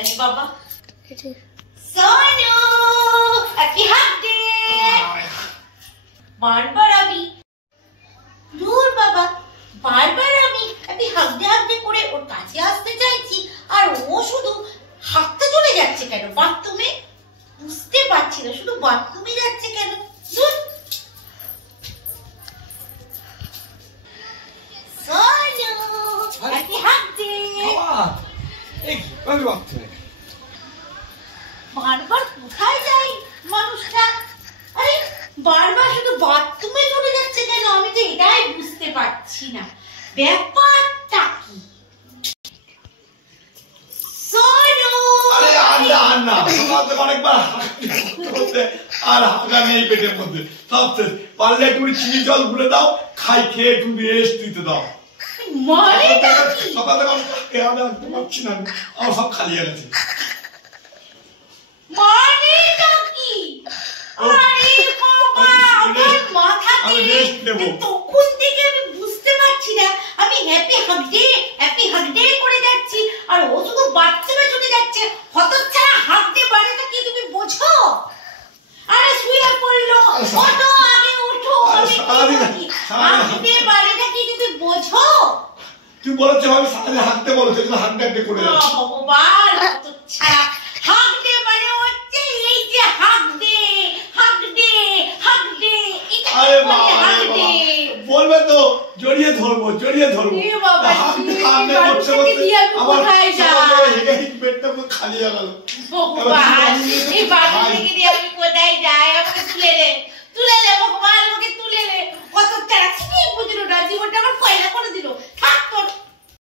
জানি বাবা। Sonu happy half day. বারবার আমি দূর বাবা, বারবার আমি হ্যাপি হাফ ডে করে ওর কাছে আসতে চাইছি আর ও শুধু হাঁটতে চলে যাচ্ছে কেন বাথরুমে? বুঝতে পারছি না, শুধু বাথরুমে যাচ্ছে কেন? বারবার কোথায় যাই মানুষটা? আরে বারবার শুধু বাথরুমে চলে যাচ্ছে কেন? আমি তো এটাই বুঝতে পারছি না, ব্যাপারটা কি? আর হাগা নেই পেটের মধ্যে, সব শেষ। পারলে একটু চিনি জল গুলে দাও, খাই খেয়ে একটু রেস্ট দিতে দাও। সকাল থেকে আনতে পারছি না, আমার সব খালি হয়ে গেছে। তখন থেকে আমি বুঝতে পারছি না, আমি হ্যাপি হাফ ডে করে যাচ্ছি আর ও শুধু বাথরুমে চলে যাচ্ছে। হতচ্ছাড়া হাফ ডে বাড়িটা কি তুমি বোঝো? আরে শুয়ে পড়লো, ওঠো আগে ওঠো। হাফ ডে বাড়িটা কি তুমি বোঝো? তুই বলেছো আমি সারাদিন হাঁটতে বলেছো, হাঁটতে করে যাচ্ছি। ভগবান, হতচ্ছাড়া। হাফ ডে মানে হচ্ছে এই যে হাফ ডে। আরে বাবা বলবে তো জড়িয়ে ধরবো। খালি হয়ে গেল। এই বাড়ি থেকে দিয়ে